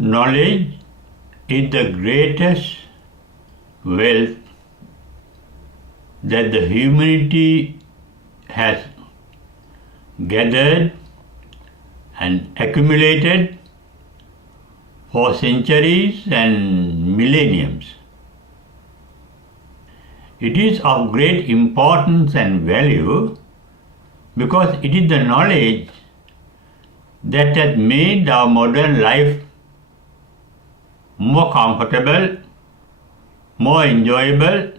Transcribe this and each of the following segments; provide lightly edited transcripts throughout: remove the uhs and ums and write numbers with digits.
Knowledge is the greatest wealth that the humanity has gathered and accumulated for centuries and millenniums. It is of great importance and value because it is the knowledge that has made our modern life more comfortable, more enjoyable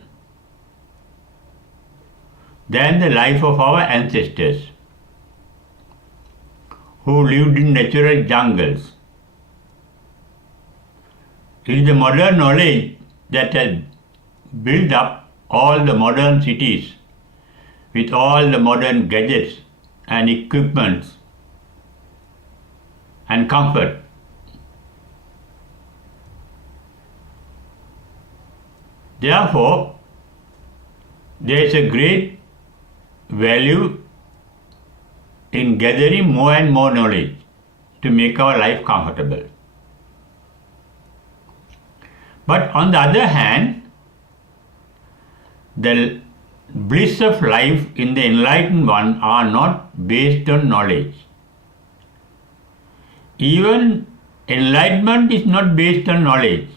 than the life of our ancestors who lived in natural jungles. It is the modern knowledge that has built up all the modern cities with all the modern gadgets and equipments and comfort. Therefore, there is a great value in gathering more and more knowledge to make our life comfortable. But on the other hand, the bliss of life in the enlightened one are not based on knowledge. Even enlightenment is not based on knowledge.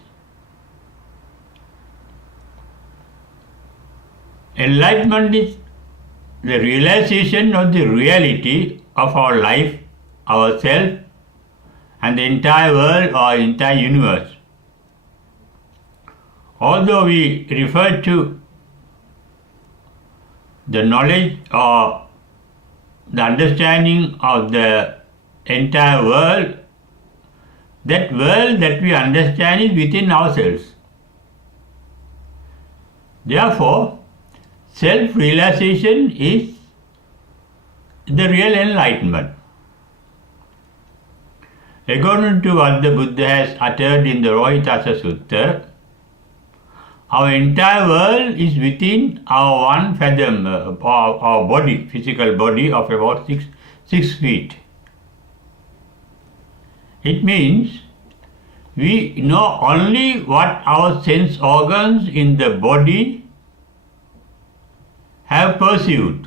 Enlightenment is the realization of the reality of our life, ourselves, and the entire world or entire universe. Although we refer to the knowledge or the understanding of the entire world, that world that we understand is within ourselves. Therefore, self-realization is the real enlightenment. According to what the Buddha has uttered in the Rohitassa Sutta, our entire world is within our 1 fathom, our body, physical body of about 6 feet. It means we know only what our sense organs in the body have perceived,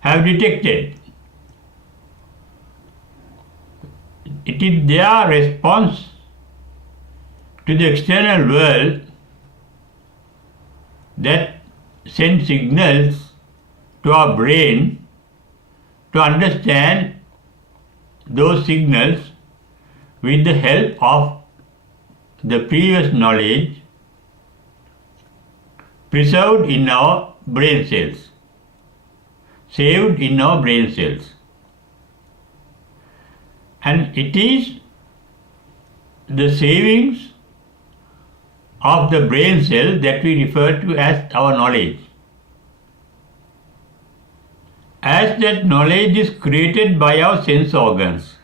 have detected. It is their response to the external world that sends signals to our brain to understand those signals with the help of the previous knowledge preserved in our brain cells, saved in our brain cells. And it is the savings of the brain cell that we refer to as our knowledge. As that knowledge is created by our sense organs.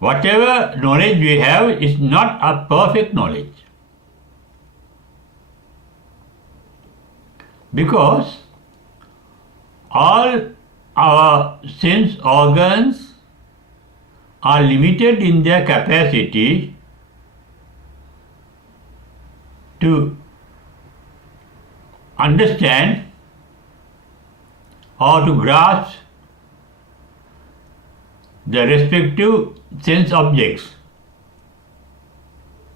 Whatever knowledge we have is not a perfect knowledge. Because all our sense organs are limited in their capacity to understand or to grasp the respective sense objects.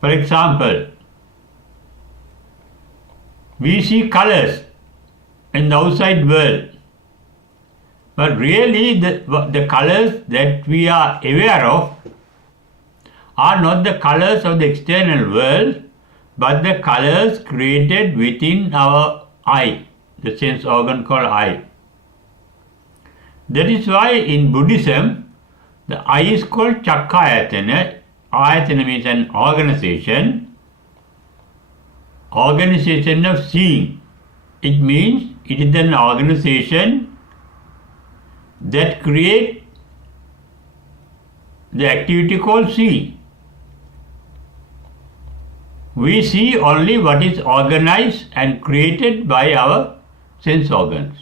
For example, we see colors in the outside world, but really the colors that we are aware of are not the colors of the external world, but the colors created within our eye, the sense organ called eye. That is why in Buddhism, the eye is called Chakkayatana. Ayatana means an organization of seeing. It means it is an organization that creates the activity called seeing. We see only what is organized and created by our sense organs.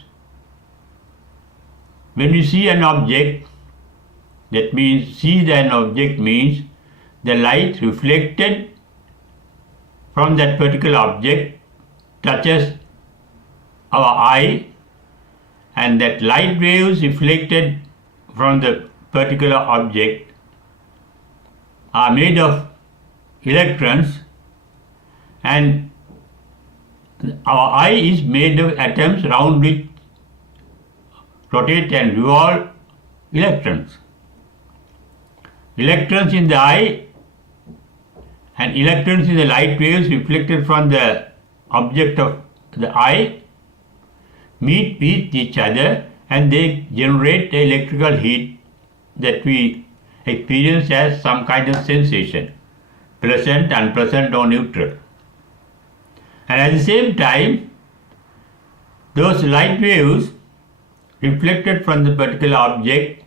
When we see an object, That means see an object means the light reflected from that particular object touches our eye, and that light waves reflected from the particular object are made of electrons, and our eye is made of atoms round which rotate and revolve electrons. Electrons in the eye and electrons in the light waves reflected from the object of the eye meet with each other, and they generate the electrical heat that we experience as some kind of sensation, pleasant, unpleasant or neutral. And at the same time, those light waves reflected from the particular object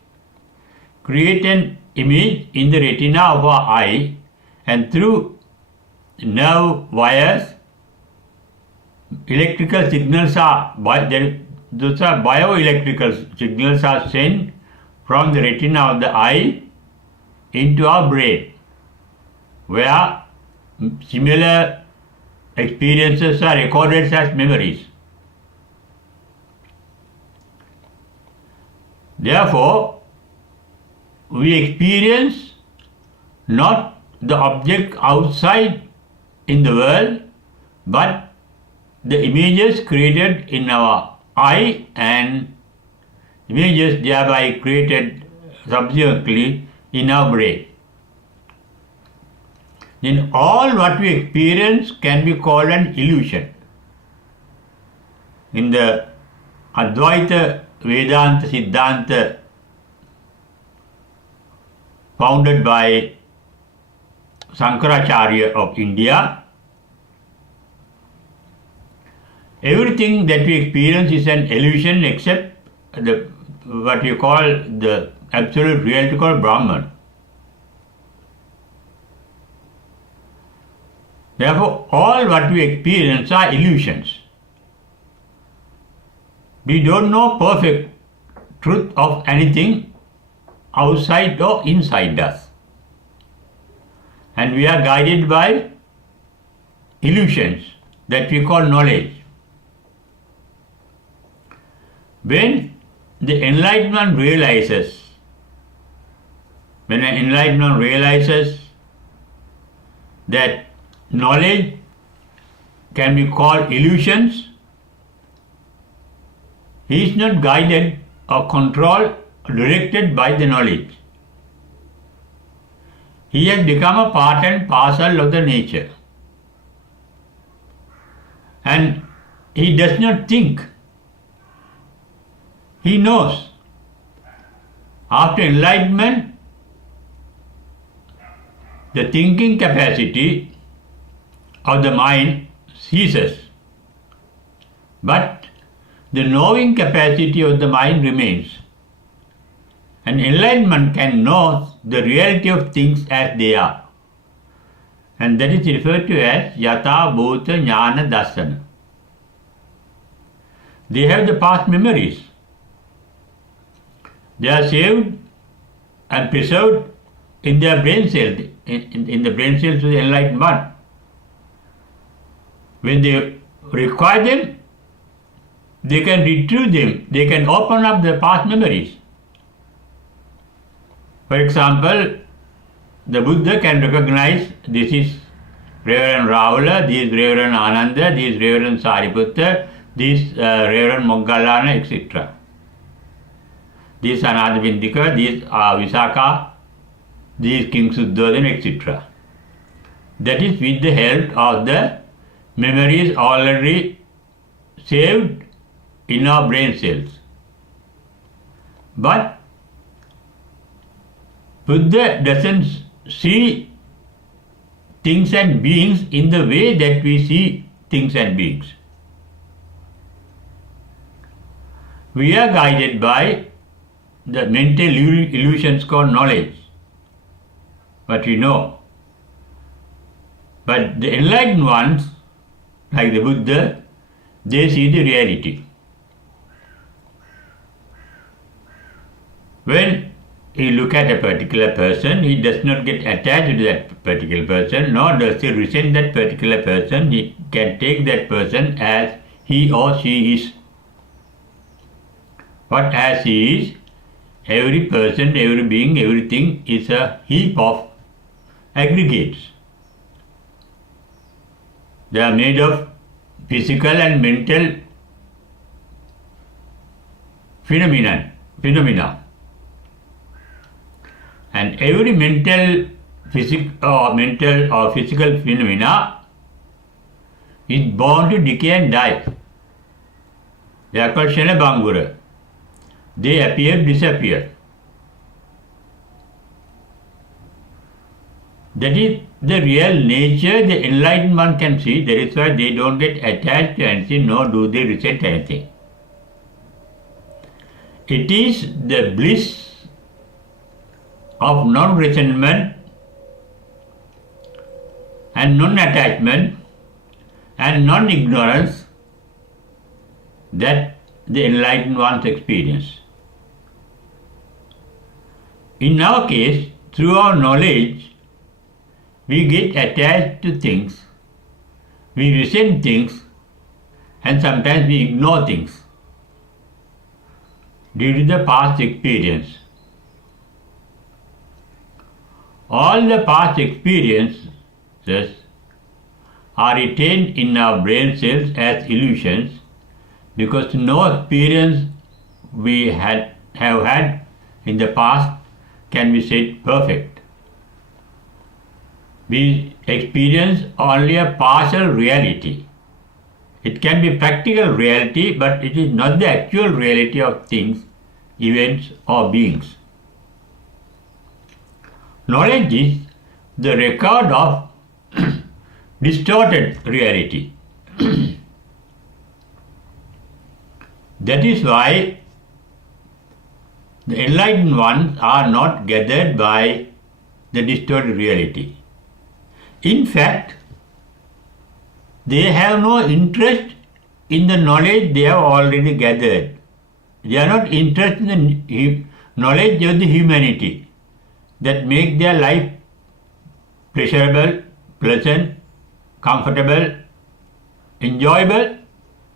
create an image in the retina of our eye, and through nerve wires electrical signals those are bioelectrical signals are sent from the retina of the eye into our brain, where similar experiences are recorded as memories. Therefore, we experience not the object outside in the world, but the images created in our eye and images thereby created subsequently in our brain. Then all what we experience can be called an illusion. In the Advaita Vedanta Siddhanta founded by Shankaracharya of India, everything that we experience is an illusion except what you call the absolute reality called Brahman. Therefore, all what we experience are illusions. We don't know perfect truth of anything outside or inside us. And we are guided by illusions that we call knowledge. When the enlightenment realizes, when an enlightenment realizes that knowledge can be called illusions, he is not guided or controlled or directed by the knowledge. He has become a part and parcel of the nature. And he does not think. He knows. After enlightenment, the thinking capacity of the mind ceases, but the knowing capacity of the mind remains. And enlightenment can know the reality of things as they are. And that is referred to as Yata Bhuta Jnana Darsana. They have the past memories. They are saved and preserved in their brain cells, in the brain cells of the enlightened one. When they require them, they can retrieve them, they can open up the past memories. For example, the Buddha can recognize this is Reverend Rahula, this is Reverend Ananda, this is Reverend Sariputta, this Reverend Moggallana, etc. This is Anadabindika, this is Visakha, this is King Suddhodana, etc. That is with the help of the memories already saved in our brain cells. But Buddha doesn't see things and beings in the way that we see things and beings. We are guided by the mental illusions called knowledge, what we know. But the enlightened ones, like the Buddha, they see the reality. When he look at a particular person, he does not get attached to that particular person, nor does he resent that particular person. He can take that person as he or she is. But as he is, every person, every being, everything is a heap of aggregates. They are made of physical and mental phenomena. And every mental or physical phenomena is born to decay and die. They are called Shenabangura. They appear, disappear. That is the real nature the enlightened one can see. That is why they don't get attached to anything, nor do they resent anything. It is the bliss of non-resentment and non-attachment and non-ignorance that the enlightened ones experience. In our case, through our knowledge, we get attached to things, we resent things, and sometimes we ignore things due to the past experience. All the past experiences are retained in our brain cells as illusions because no experience we have had in the past can be said perfect. We experience only a partial reality. It can be practical reality, but it is not the actual reality of things, events, or beings. Knowledge is the record of distorted reality. That is why the enlightened ones are not gathered by the distorted reality. In fact, they have no interest in the knowledge they have already gathered. They are not interested in the knowledge of the humanity that make their life pleasurable, pleasant, comfortable, enjoyable.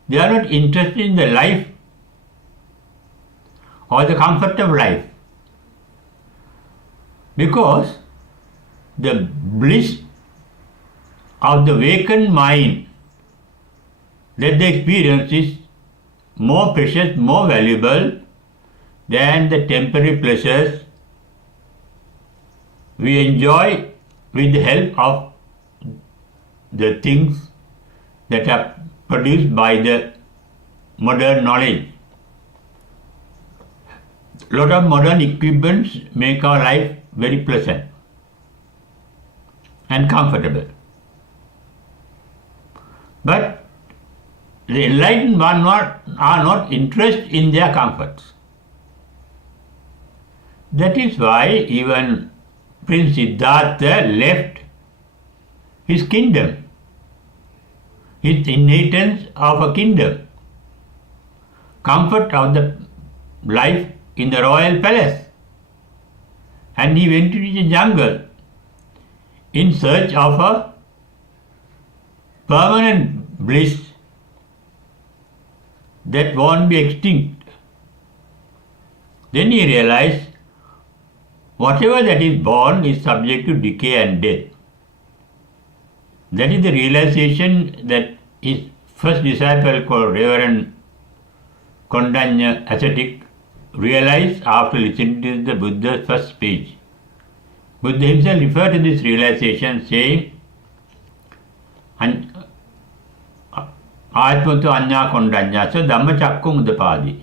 They are not interested in the life or the comfort of life, because the bliss of the vacant mind that they experience is more precious, more valuable than the temporary pleasures we enjoy with the help of the things that are produced by the modern knowledge. A lot of modern equipments make our life very pleasant and comfortable. But the enlightened ones are not interested in their comforts. That is why even Prince Siddhartha left his kingdom, his inheritance of a kingdom, comfort of the life in the royal palace, and he went to the jungle in search of a permanent bliss that won't be extinct. Then he realized whatever that is born is subject to decay and death. That is the realization that his first disciple, called Reverend Kondanya ascetic, realized after listening to the Buddha's first speech. Buddha himself referred to this realization saying, Atmato Anya Kondanya, so Dhamma Chakkum Udapadi.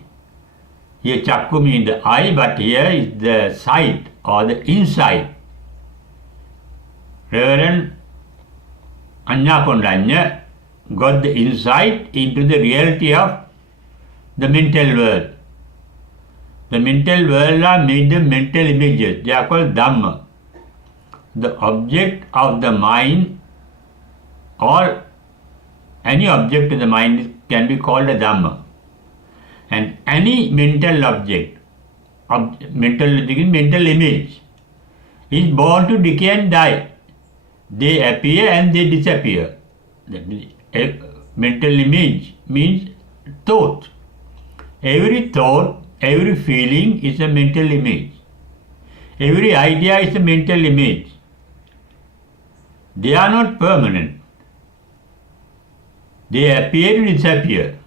Here Chakku means the eye, but here is the sight or the insight. Reverend Anya Kondanya got the insight into the reality of the mental world. The mental world are made of mental images. They are called Dhamma. The object of the mind or any object in the mind can be called a Dhamma. And any mental object mental image, is born to decay and die. They appear and they disappear. A mental image means thought. Every thought, every feeling is a mental image. Every idea is a mental image. They are not permanent. They appear and disappear.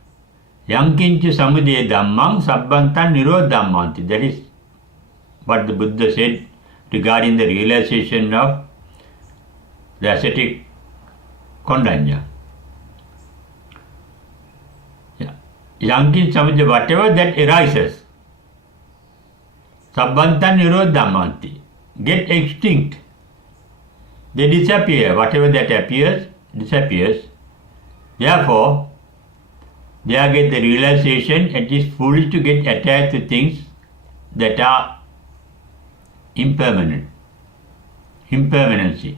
Yankincha samudaya dhammam sabbantan nirodhammanti. That is what the Buddha said regarding the realization of the ascetic Kondanya. Yankin samudaya, whatever that arises, sabbantan nirodhammanti, get extinct. They disappear. Whatever that appears, disappears. Therefore, they get the realization it is foolish to get attached to things that are impermanent. Impermanency.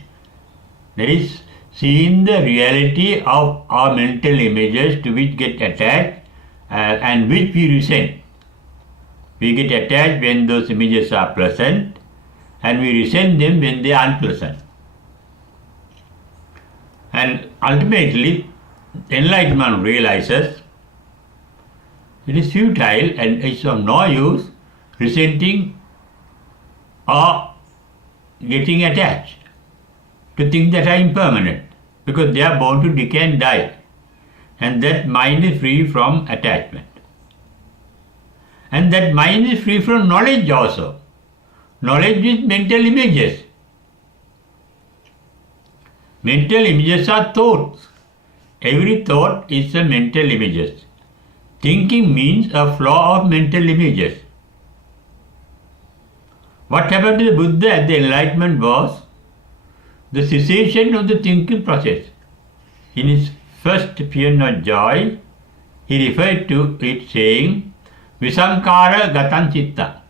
That is, seeing the reality of our mental images to which get attached and which we resent. We get attached when those images are pleasant and we resent them when they are unpleasant. And ultimately, enlightenment realizes it is futile and it's of no use resenting or getting attached to things that are impermanent, because they are born to decay and die, and that mind is free from attachment. And that mind is free from knowledge also. Knowledge is mental images. Mental images are thoughts. Every thought is a mental images. Thinking means a flow of mental images. What happened to the Buddha at the enlightenment was the cessation of the thinking process. In his first paean of joy, he referred to it saying, Visankara gatan citta.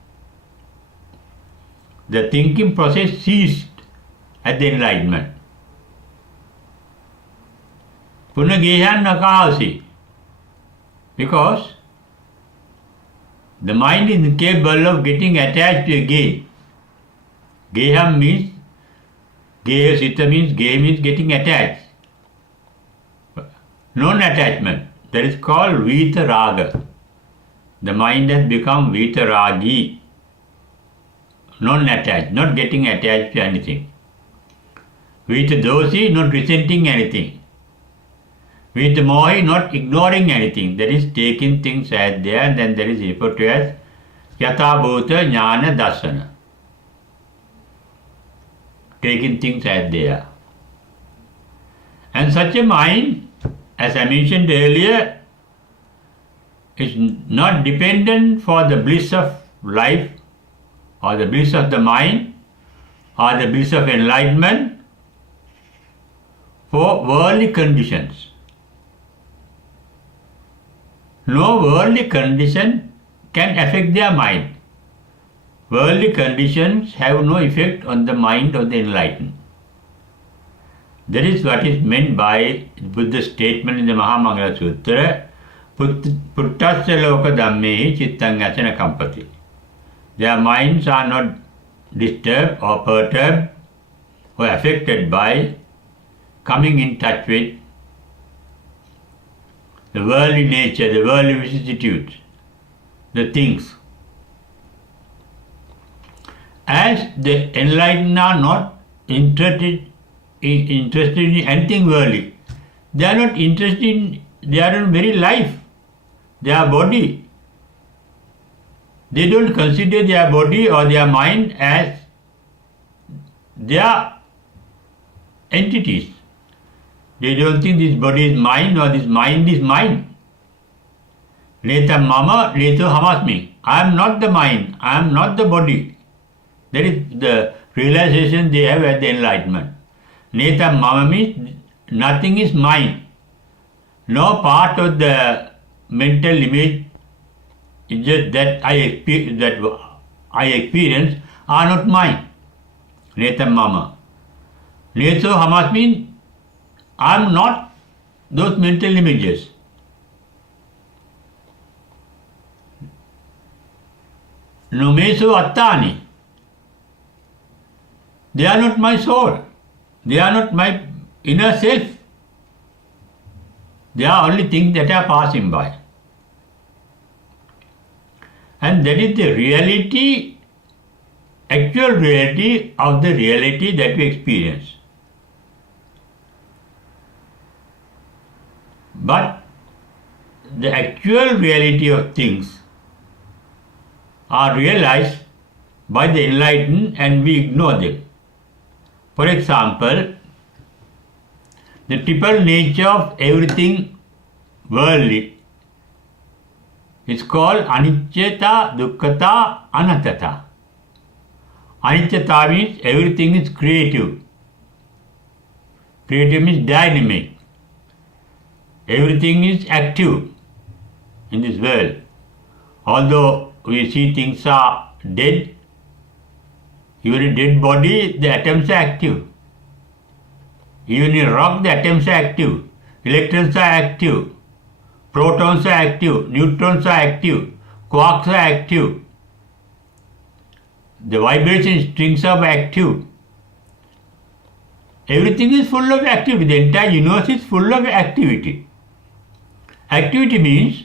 The thinking process ceased at the enlightenment. Punagehan nakahasi. Because the mind is incapable of getting attached to a geha. Geha means, geha sita means, geha means getting attached. Non-attachment. That is called vitaraga. The mind has become vitaragi. Non-attached, not getting attached to anything. Vitadosi, not resenting anything. With mohi, not ignoring anything, that is taking things as they are, and then there is referred to as yathabhuta jnana darsana. Taking things as they are. And such a mind, as I mentioned earlier, is not dependent for the bliss of life, or the bliss of the mind, or the bliss of enlightenment, for worldly conditions. No worldly condition can affect their mind. Worldly conditions have no effect on the mind of the enlightened. That is what is meant by Buddha's statement in the Mahamangala Sutra, Puttasya loka dhammehi chittang acana kampati. Their minds are not disturbed or perturbed or affected by coming in touch with the worldly nature, the worldly vicissitudes, the things. As the enlightened are not interested in anything worldly, they are not interested in their own very life, their body. They don't consider their body or their mind as their entities. They don't think this body is mine or this mind is mine. Neta mama, neto hamasmi. I am not the mind, I am not the body. That is the realization they have at the enlightenment. Neta mama means nothing is mine. No part of the mental image is just that I experience are not mine. Neta mama. Neto hamasmi, I am not those mental images. Numesu attani. They are not my soul. They are not my inner self. They are only things that are passing by. And that is the reality, actual reality of the reality that we experience. But the actual reality of things are realized by the enlightened and we ignore them. For example, the triple nature of everything worldly is called anicca, dukkha, anatta. Anicca means everything is creative. Creative means dynamic. Everything is active in this world. Although we see things are dead, even in a dead body, the atoms are active. Even in rock, the atoms are active. Electrons are active. Protons are active. Neutrons are active. Quarks are active. The vibration strings are active. Everything is full of activity. The entire universe is full of activity. Activity means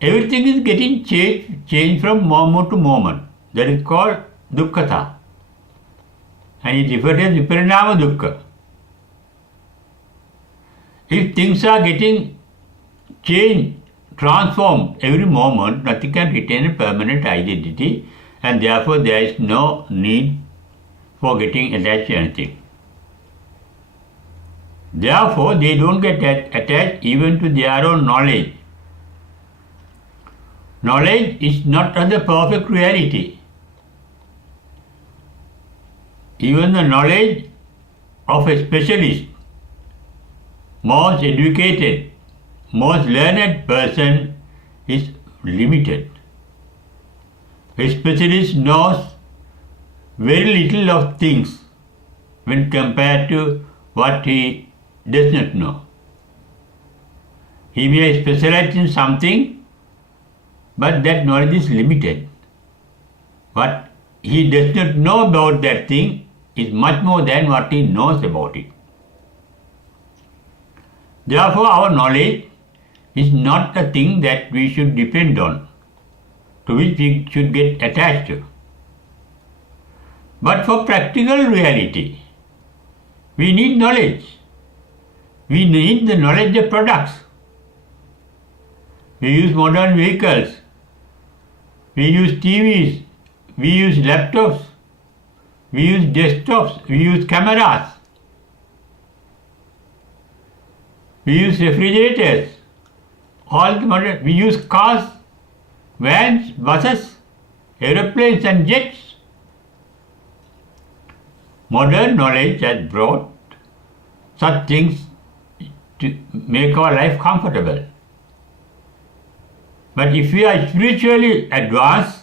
everything is getting changed from moment to moment. That is called dukkha. And it refers as viparinama dukkha. If things are getting changed, transformed every moment, nothing can retain a permanent identity, and therefore there is no need for getting attached to anything. Therefore, they don't get attached even to their own knowledge. Knowledge is not the perfect reality. Even the knowledge of a specialist, most educated, most learned person is limited. A specialist knows very little of things when compared to what he does not know. He may specialize in something, but that knowledge is limited. What he does not know about that thing is much more than what he knows about it. Therefore, our knowledge is not the thing that we should depend on, to which we should get attached to. But for practical reality, we need knowledge. We need the knowledge of products. We use modern vehicles. We use TVs. We use laptops. We use desktops. We use cameras. We use refrigerators. All the modern, we use cars, vans, buses, aeroplanes and jets. Modern knowledge has brought such things to make our life comfortable. But if we are spiritually advanced,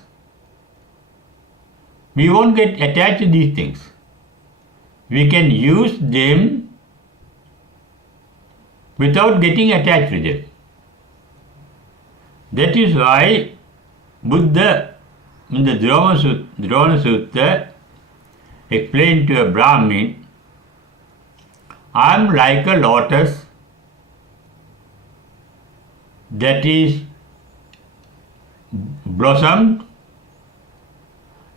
we won't get attached to these things. We can use them without getting attached to them. That is why Buddha in the Dhrona Sutta explained to a Brahmin, I am like a lotus that is blossomed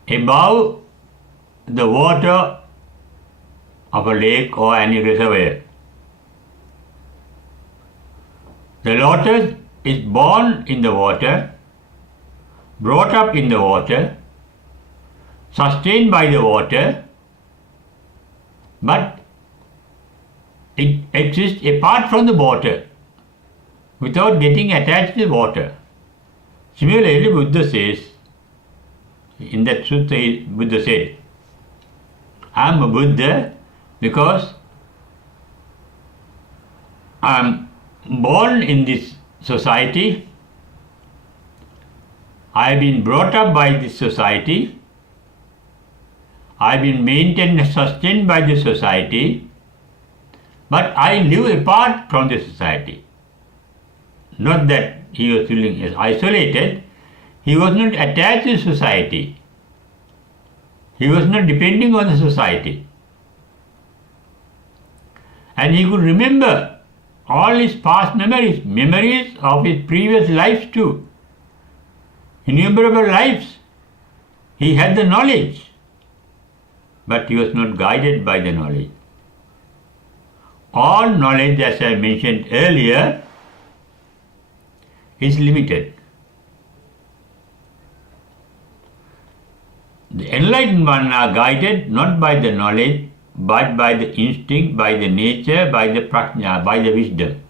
above the water of a lake or any reservoir. The lotus is born in the water, brought up in the water, sustained by the water, but it exists apart from the water, without getting attached to the water. Similarly, Buddha says, in that sutta, Buddha said, I am a Buddha because I am born in this society, I have been brought up by this society, I have been maintained and sustained by this society, but I live apart from the society. Not that he was feeling isolated, He was not attached to society. He was not depending on the society. And he could remember all his past memories, memories of his previous lives too. Innumerable lives. He had the knowledge, but he was not guided by the knowledge. All knowledge, as I mentioned earlier, is limited. The enlightened ones are guided not by the knowledge, but by the instinct, by the nature, by the prajna, by the wisdom.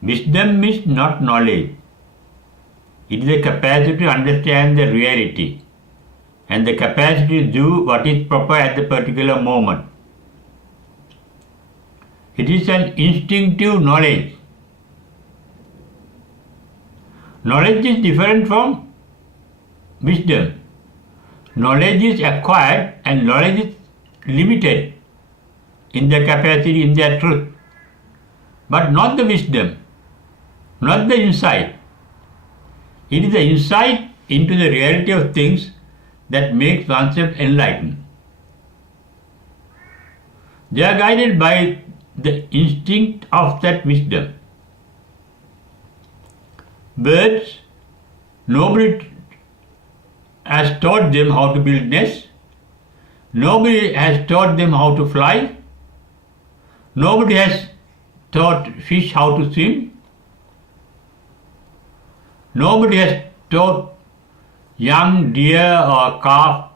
Wisdom is not knowledge. It is the capacity to understand the reality and the capacity to do what is proper at the particular moment. It is an instinctive knowledge. Knowledge is different from wisdom. Knowledge is acquired and knowledge is limited in their capacity, in their truth, but not the wisdom, not the insight. It is the insight into the reality of things that makes oneself enlightened. They are guided by the instinct of that wisdom. Birds, nobody has taught them how to build nests. Nobody has taught them how to fly. Nobody has taught fish how to swim. Nobody has taught young deer or calf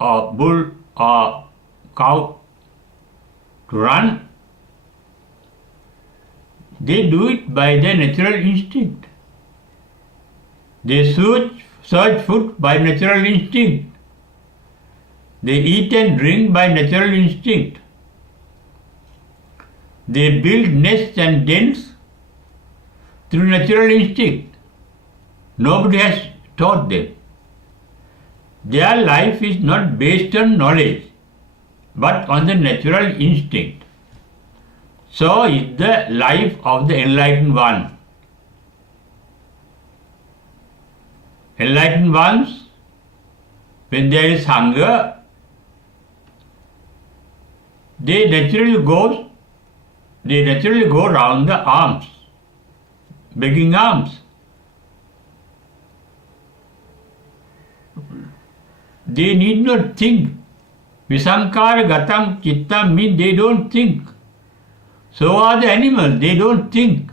or bull or cow to run. They do it by their natural instinct. They search food by natural instinct. They eat and drink by natural instinct. They build nests and dens through natural instinct. Nobody has taught them. Their life is not based on knowledge, but on the natural instinct. So is the life of the enlightened one. Enlightened ones, when there is hunger, they naturally go round the alms, begging alms. They need not think. Visankara gatam chittam means they don't think. So are the animals, they don't think.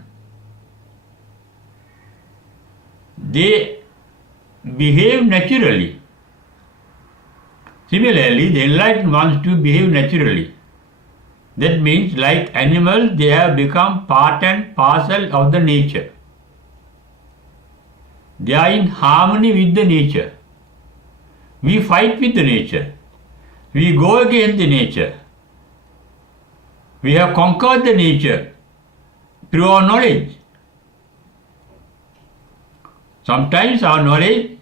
They behave naturally. Similarly, the enlightened ones to behave naturally. That means, like animals, they have become part and parcel of the nature. They are in harmony with the nature. We fight with the nature. We go against the nature. We have conquered the nature through our knowledge. Sometimes our knowledge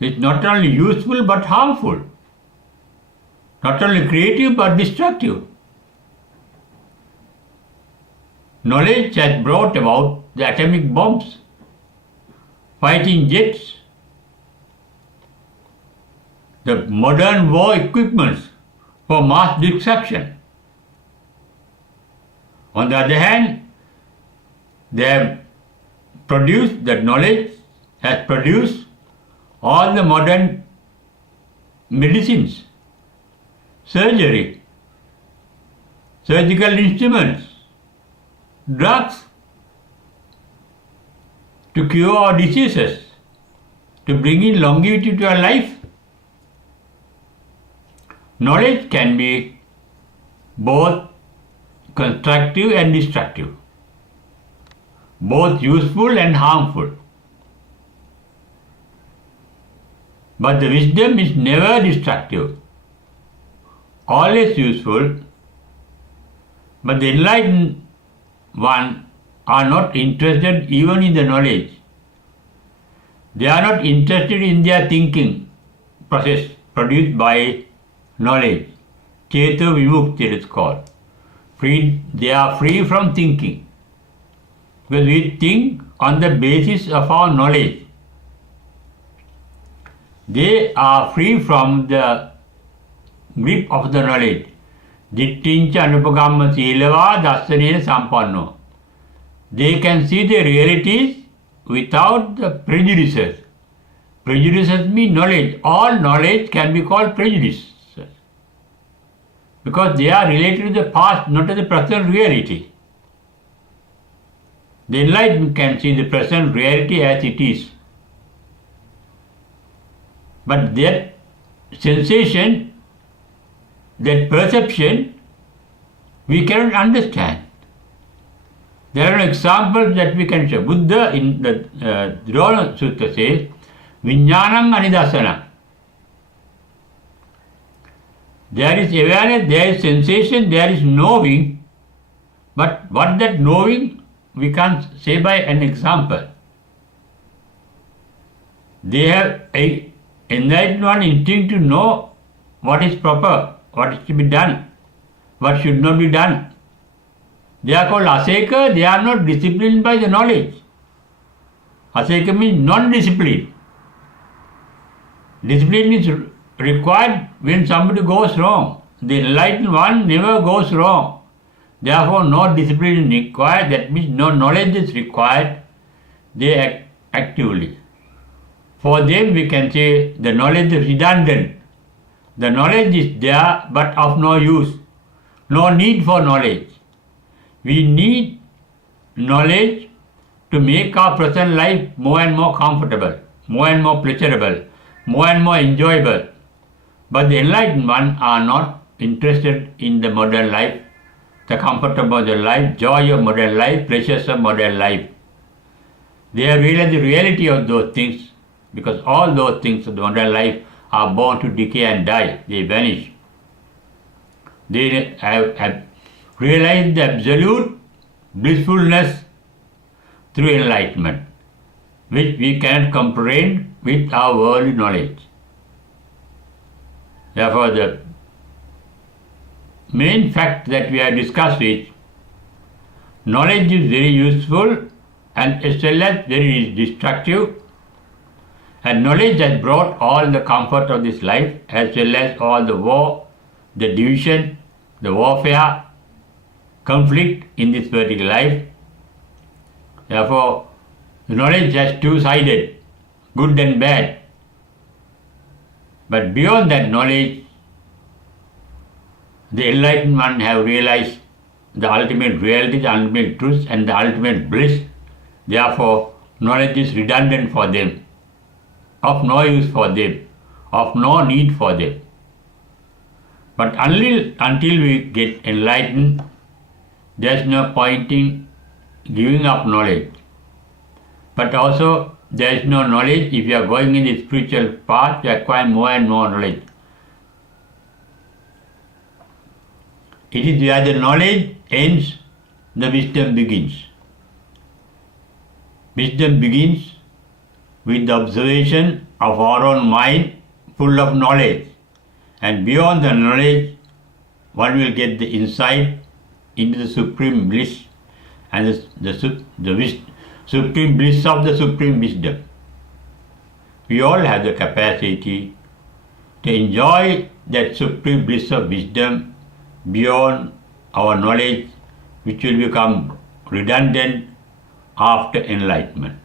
is not only useful but harmful, not only creative but destructive. Knowledge has brought about the atomic bombs, fighting jets, the modern war equipments for mass destruction. On the other hand, they have produced, that knowledge has produced all the modern medicines, surgery, surgical instruments, drugs to cure our diseases, to bring in longevity to our life. Knowledge can be both constructive and destructive, both useful and harmful. But the wisdom is never destructive, always useful. But the enlightened one are not interested even in the knowledge. They are not interested in their thinking process produced by knowledge. Cheto Vimukti it is called. They are free from thinking. Because we think on the basis of our knowledge. they are free from the grip of the knowledge. Dittincha anupagamma silava dassanena sampanno. They can see the realities without the prejudices. Prejudices mean knowledge. All knowledge can be called prejudice because they are related to the past, not to the present reality. The enlightened can see the present reality as it is. But that sensation, that perception, we cannot understand. There are examples that we can show. Buddha in the Dhrona Sutta says, Vijnanam Anidasana. There is awareness, there is sensation, there is knowing, but what that knowing, we can't say by an example. They have a enlightened one instinct to know what is proper, what is to be done, what should not be done. They are called aseka, they are not disciplined by the knowledge. Aseka means non-discipline. Discipline is required when somebody goes wrong. The enlightened one never goes wrong. Therefore, no discipline is required, that means no knowledge is required. They act actively. For them, we can say the knowledge is redundant. The knowledge is there, but of no use. No need for knowledge. We need knowledge to make our present life more and more comfortable, more and more pleasurable, more and more enjoyable. But the enlightened ones are not interested in the modern life, the comfort of modern life, joy of modern life, pleasures of modern life. They have realized the reality of those things, because all those things of the modern life are born to decay and die. They vanish. They have realized the absolute blissfulness through enlightenment, which we cannot comprehend with our worldly knowledge. Therefore, the main fact that we have discussed is knowledge is very useful and as well as very destructive, and knowledge has brought all the comfort of this life as well as all the war, the division, the warfare, conflict in this vertical life. Therefore, the knowledge has two-sided, good and bad. But beyond that knowledge, the enlightened one have realized the ultimate reality, the ultimate truth and the ultimate bliss. Therefore, knowledge is redundant for them, of no use for them, of no need for them. But until we get enlightened, there is no point in giving up knowledge. But also, there is no knowledge if you are going in the spiritual path to acquire more and more knowledge. It is where the knowledge ends, the wisdom begins. Wisdom begins with the observation of our own mind full of knowledge. And beyond the knowledge, one will get the insight into the supreme bliss and the supreme bliss of the supreme wisdom. We all have the capacity to enjoy that supreme bliss of wisdom beyond our knowledge, which will become redundant after enlightenment.